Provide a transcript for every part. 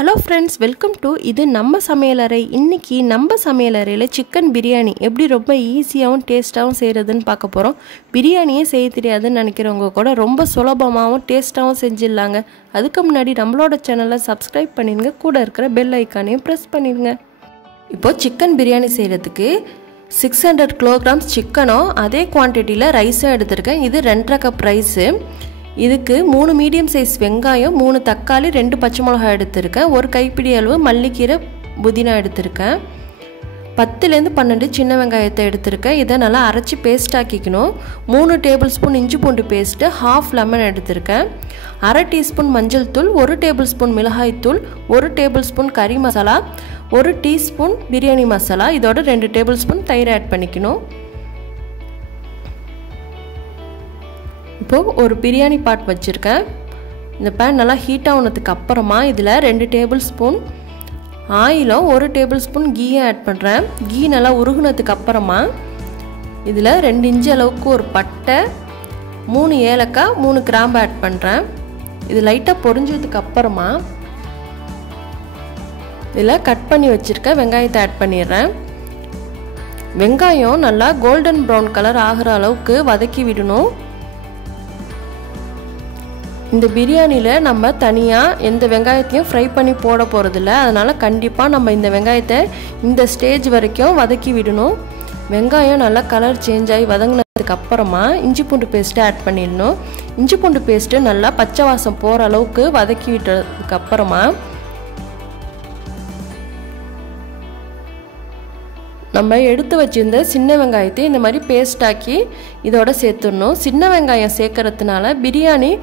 Hello friends, welcome to இது நம்ம சமையலறை. இன்னைக்கு நம்ம சமையலறையில சிக்கன் பிரியாணி எப்படி ரொம்ப ஈஸியாவும் டேஸ்டாவும் செய்யறதுன்னு பார்க்க போறோம். பிரியாணியே செய்ய தெரியாதுன்னு நினைக்கிறவங்க கூட ரொம்ப சுலபமாவும் டேஸ்டாவும் செஞ்சிடலாங்க. அதுக்கு முன்னாடி நம்மளோட சேனலை சப்ஸ்கிரைப் பண்ணிடுங்க, கூட இருக்கிற பெல் ஐகானையும் பிரஸ் பண்ணிடுங்க. இப்போ சிக்கன் பிரியாணி செய்யறதுக்கு 600 kilograms சிக்கனும் அதே குவான்டிட்டியில் ரைஸும் எடுத்திருக்கேன். இது 2.5 கப் ரைஸு. இதுக்கு 3 மீடியம் சைஸ் வெங்காயம், 3 தக்காளி, 2 பச்சை மிளகாய் எடுத்திருக்கேன். ஒரு கைப்பிடி அளவு மல்லிக்கீரை, புதினா எடுத்திருக்கேன். 10லேருந்து 12 சின்ன வெங்காயத்தை எடுத்திருக்கேன். இதை நல்லா அரைச்சி பேஸ்ட் ஆக்கிக்கணும். 3 டேபிள் ஸ்பூன் இஞ்சி பூண்டு பேஸ்ட்டு, 1/2 லெமன் எடுத்திருக்கேன். 1/2 டீஸ்பூன் மஞ்சள் தூள், 1 டேபிள் ஸ்பூன் மிளகாய் தூள், 1 டேபிள் ஸ்பூன் கறி மசாலா, 1 டீஸ்பூன் பிரியாணி மசாலா, இதோட 2 டேபிள் ஸ்பூன் தயிர் ஆட் பண்ணிக்கணும். இப்போது ஒரு பிரியாணி பாட் வச்சுருக்கேன். இந்த பேன் நல்லா ஹீட் ஆனதுக்கு அப்புறமா இதில் 2 டேபிள் ஸ்பூன் ஆயிலும் 1 டேபிள் ஸ்பூன் கீயும் ஆட் பண்ணுறேன். கீ நல்லா உருகுனதுக்கு அப்புறமா இதில் 2 இன்ச்சு அளவுக்கு ஒரு பட்டை, 3 ஏலக்காய், 3 கிராம்பு ஆட் பண்ணுறேன். இது லைட்டாக பொரிஞ்சதுக்கு அப்புறமா இதில் கட் பண்ணி வச்சுருக்க வெங்காயத்தை ஆட் பண்ணிடுறேன். வெங்காயம் நல்லா கோல்டன் ப்ரௌன் கலர் ஆகிற அளவுக்கு வதக்கி விடணும். இந்த பிரியாணியில் நம்ம தனியாக எந்த வெங்காயத்தையும் ஃப்ரை பண்ணி போட போகிறதில்ல. அதனால் கண்டிப்பாக நம்ம இந்த வெங்காயத்தை இந்த ஸ்டேஜ் வரைக்கும் வதக்கி விடணும். வெங்காயம் நல்லா கலர் சேஞ்ச் ஆகி வதங்கினதுக்கு அப்புறமா இஞ்சி பூண்டு பேஸ்ட்டு ஆட் பண்ணிடணும். இஞ்சி பூண்டு பேஸ்ட்டு நல்லா பச்சை வாசம் போகிற அளவுக்கு வதக்கி விட்டதுக்கு அப்புறமா நம்ம எடுத்து வச்சுருந்த சின்ன வெங்காயத்தை இந்த மாதிரி பேஸ்ட் ஆக்கி இதோட சேர்த்துடணும். சின்ன வெங்காயம் சேர்க்கறதுனால பிரியாணி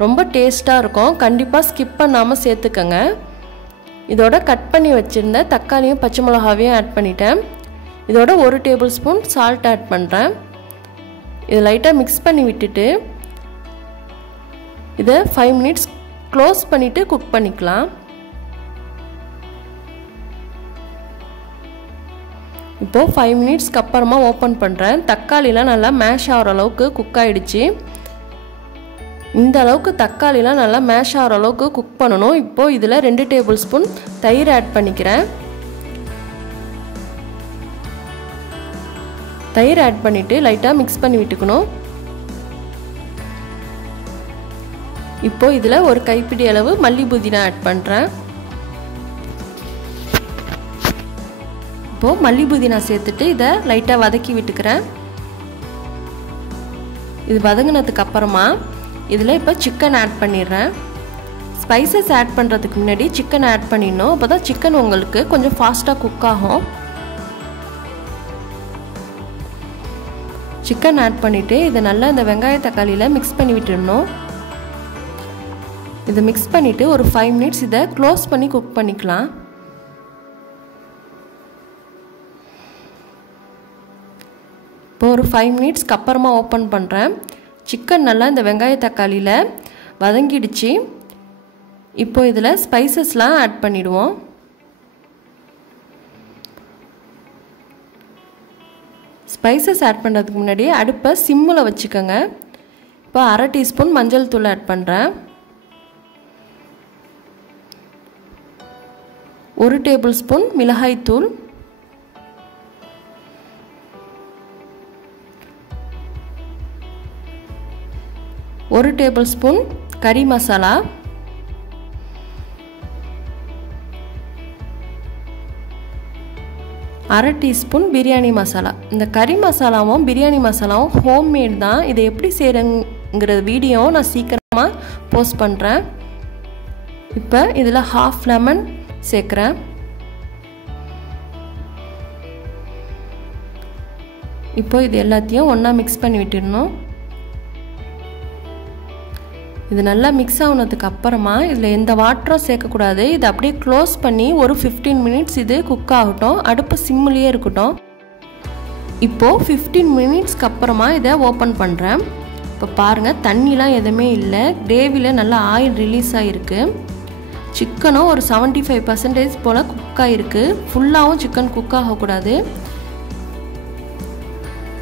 ரொம்ப டேஸ்ட்டாக இருக்கும். கண்டிப்பாக ஸ்கிப் பண்ணாமல் சேர்த்துக்கங்க. இதோட கட் பண்ணி வச்சுருந்த தக்காளியும் பச்சை மிளகாவையும் ஆட் பண்ணிட்டேன். இதோட 1 டேபிள் ஸ்பூன் சால்ட் ஆட் பண்ணுறேன். இதை லைட்டாக மிக்ஸ் பண்ணி விட்டுட்டு இதை 5 மினிட்ஸ் க்ளோஸ் பண்ணிவிட்டு குக் பண்ணிக்கலாம். இப்போது 5 மினிட்ஸ்க்கு அப்புறமா ஓப்பன் பண்ணுறேன். தக்காளிலாம் நல்லா மேஷ் ஆகிற அளவுக்கு குக் ஆகிடுச்சு. இந்த அளவுக்கு தக்காளிலாம் நல்லா மேஷ் ஆகிற அளவுக்கு குக் பண்ணணும். இப்போது இதில் 2 டேபிள் ஸ்பூன் தயிர் ஆட் பண்ணிக்கிறேன். தயிர் ஆட் பண்ணிவிட்டு லைட்டாக மிக்ஸ் பண்ணி விட்டுக்கணும். இப்போது இதில் ஒரு கைப்பிடி அளவு மல்லி புதினா ஆட் பண்ணுறேன். இப்போது மல்லி புதினா சேர்த்துட்டு இதை லைட்டாக வதக்கி விட்டுக்கிறேன். இது வதங்கினதுக்கு அப்புறமா இதில் இப்போ சிக்கன் ஆட் பண்ணிடுறேன். ஸ்பைசஸ் ஆட் பண்ணுறதுக்கு முன்னாடி சிக்கன் ஆட் பண்ணிடணும். அப்போ தான் சிக்கன் உங்களுக்கு கொஞ்சம் ஃபாஸ்ட்டாக குக் ஆகும். சிக்கன் ஆட் பண்ணிவிட்டு இதை நல்லா இந்த வெங்காய தக்காளியில் மிக்ஸ் பண்ணி விட்டுடணும். இதை மிக்ஸ் பண்ணிவிட்டு ஒரு 5 மினிட்ஸ் இதை க்ளோஸ் பண்ணி குக் பண்ணிக்கலாம். இப்போ ஒரு 5 மினிட்ஸ்க்கு அப்புறமா ஓப்பன் பண்ணுறேன். சிக்கன் நல்லா இந்த வெங்காய தக்காளியில் வதங்கிடுச்சு. இப்போ இதில் ஸ்பைசஸ்லாம் ஆட் பண்ணிடுவோம். ஸ்பைசஸ் ஆட் பண்ணுறதுக்கு முன்னாடி அடுப்பை சிம்மில் வச்சுக்கோங்க. இப்போ 1/2 டீஸ்பூன் மஞ்சள் தூள் ஆட் பண்ணுறேன். 1 டேபிள் ஸ்பூன் மிளகாய் தூள், 1 டேபிள் ஸ்பூன் கறி மசாலா, 1/2 டீஸ்பூன் பிரியாணி மசாலா. இந்த கறி மசாலாவும் பிரியாணி மசாலாவும் ஹோம்மேட் தான். இதை எப்படி செய்கிறங்கிற வீடியோவும் நான் சீக்கிரமாக போஸ்ட் பண்ணுறேன். இப்போ இதில் 1/2 லெமன் சேர்க்குறேன். இப்போ இது எல்லாத்தையும் ஒன்றா மிக்ஸ் பண்ணி விட்டுடணும். இது நல்லா மிக்ஸ் ஆனதுக்கு அப்புறமா இதில் எந்த வாட்டரும் சேர்க்கக்கூடாது. இதை அப்படியே க்ளோஸ் பண்ணி ஒரு 15 மினிட்ஸ் இது குக் ஆகட்டும். அடுப்பு சிம்மிலேயே இருக்கட்டும். இப்போது 15 மினிட்ஸ்க்கு அப்புறமா இதை ஓப்பன் பண்ணுறேன். இப்போ பாருங்கள், தண்ணிலாம் எதுவுமே இல்லை. கிரேவியில் நல்லா ஆயில் ரிலீஸ் ஆகிருக்கு. சிக்கனும் ஒரு 75% போல் குக் ஆகிருக்கு. ஃபுல்லாகவும் சிக்கன் குக் ஆகக்கூடாது.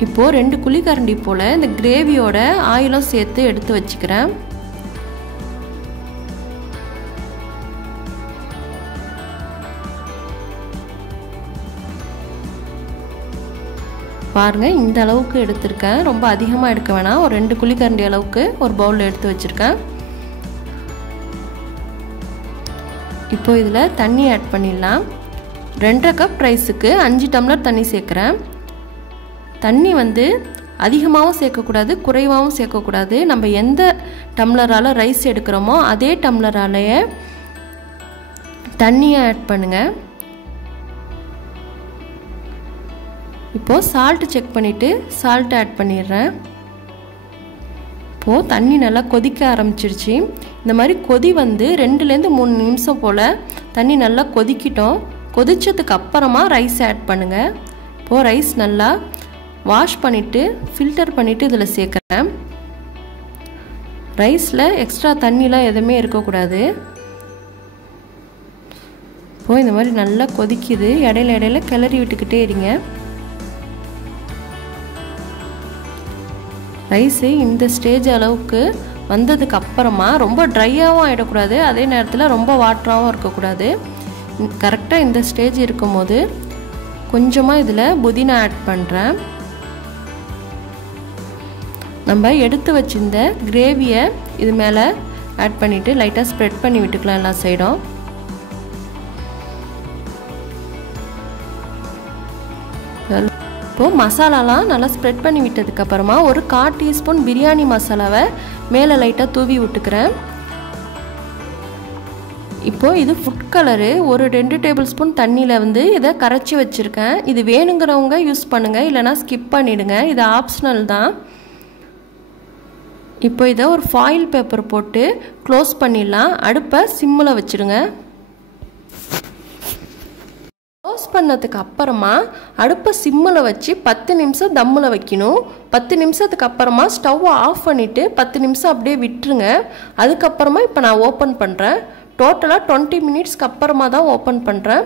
இப்போது 2 குழிக்கரண்டி போல் இந்த கிரேவியோட ஆயிலும் சேர்த்து எடுத்து வச்சுக்கிறேன். பாருங்கள் இந்த அளவுக்கு எடுத்திருக்கேன். ரொம்ப அதிகமாக எடுக்க வேணாம். ஒரு 2 குழிக்கரண்டி அளவுக்கு ஒரு பவுலில் எடுத்து வச்சுருக்கேன். இப்போ இதில் தண்ணி ஆட் பண்ணிடலாம். 2.5 கப் ரைஸுக்கு 5 டம்ளர் தண்ணி சேர்க்குறேன். தண்ணி வந்து அதிகமாகவும் சேர்க்கக்கூடாது, குறைவாகவும் சேர்க்கக்கூடாது. நம்ம எந்த டம்ளரால் ரைஸ் எடுக்கிறோமோ அதே டம்ளராலேயே தண்ணியை ஆட் பண்ணுங்கள். இப்போது சால்ட்டு செக் பண்ணிவிட்டு சால்ட்டு ஆட் பண்ணிடுறேன். இப்போது தண்ணி நல்லா கொதிக்க ஆரம்பிச்சிருச்சு. இந்த மாதிரி கொதி வந்து 2லேருந்து 3 நிமிஷம் போல் தண்ணி நல்லா கொதிக்கிட்டோம். கொதிச்சதுக்கு அப்புறமா ரைஸ் ஆட் பண்ணுங்கள். இப்போது ரைஸ் நல்லா வாஷ் பண்ணிவிட்டு ஃபில்டர் பண்ணிவிட்டு இதில் சேர்க்குறேன். ரைஸில் எக்ஸ்ட்ரா தண்ணிலாம் எதுவுமே இருக்கக்கூடாது. இப்போது இந்த மாதிரி நல்லா கொதிக்குது. இடையில கிளறி விட்டுக்கிட்டே இருங்க. ரைஸு இந்த ஸ்டேஜ் அளவுக்கு வந்ததுக்கு அப்புறமா ரொம்ப ட்ரையாகவும் ஆகிடக்கூடாது, அதே நேரத்தில் ரொம்ப வாட்டராகவும் இருக்கக்கூடாது. கரெக்டாக இந்த ஸ்டேஜ் இருக்கும்போது கொஞ்சமாக இதில் புதினா ஆட் பண்ணுறேன். நம்ம எடுத்து வச்சிருந்த கிரேவியை இது மேலே ஆட் பண்ணிவிட்டு லைட்டாக ஸ்ப்ரெட் பண்ணி விட்டுக்கலாம் எல்லா சைடும். இப்போது மசாலாலாம் நல்லா ஸ்ப்ரெட் பண்ணி விட்டதுக்கப்புறமா ஒரு 1/4 டீஸ்பூன் பிரியாணி மசாலாவை மேலே லைட்டாக தூவி விட்டுக்கிறேன். இப்போது இது ஃபுட் கலரு ஒரு 2 டேபிள் ஸ்பூன் தண்ணியில் வந்து இதை கரைச்சி வச்சுருக்கேன். இது வேணுங்கிறவங்க யூஸ் பண்ணுங்கள், இல்லைனா ஸ்கிப் பண்ணிவிடுங்க. இது ஆப்ஷனல் தான். இப்போ இதை ஒரு ஃபாயில் பேப்பர் போட்டு க்ளோஸ் பண்ணிடலாம். அடுப்பை சிம்மில் வச்சுடுங்க. க்ளோஸ் பண்ணதுக்கு அப்புறமா அடுப்பை சிம்மில் வச்சு 10 நிமிஷம் தம்மில் வைக்கணும். 10 நிமிஷத்துக்கு அப்புறமா ஸ்டவ்வை ஆஃப் பண்ணிவிட்டு 10 நிமிஷம் அப்படியே விட்டுருங்க. அதுக்கப்புறமா இப்போ நான் ஓப்பன் பண்ணுறேன். டோட்டலாக 20 மினிட்ஸ்க்கு அப்புறமா தான் ஓப்பன் பண்ணுறேன்.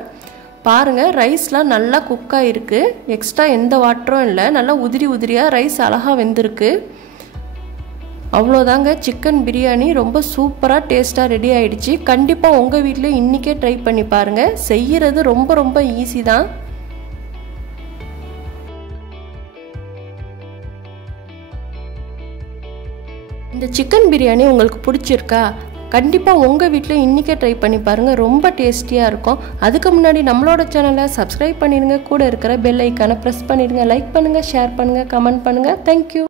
பாருங்கள், ரைஸ்லாம் நல்லா குக்காக இருக்குது. எக்ஸ்ட்ரா எந்த வாட்டரும் இல்லை. நல்லா உதிரியாக ரைஸ் அழகாக வெந்திருக்கு. அவ்வளோதாங்க, சிக்கன் பிரியாணி ரொம்ப சூப்பராக டேஸ்ட்டாக ரெடி ஆகிடுச்சு. கண்டிப்பாக உங்கள் வீட்டில் இன்றைக்கே ட்ரை பண்ணி பாருங்கள். செய்கிறது ரொம்ப ஈஸி தான். இந்த சிக்கன் பிரியாணி உங்களுக்கு பிடிச்சிருக்கா? கண்டிப்பாக உங்கள் வீட்டில் இன்றைக்கே ட்ரை பண்ணி பாருங்கள். ரொம்ப டேஸ்டியாக இருக்கும். அதுக்கு முன்னாடி நம்மளோட சேனலை சப்ஸ்கிரைப் பண்ணிடுங்க. கூட இருக்கிற பெல் ஐக்கானை ப்ரெஸ் பண்ணிடுங்க. லைக் பண்ணுங்கள், ஷேர் பண்ணுங்கள், கமெண்ட் பண்ணுங்கள். தேங்க்யூ.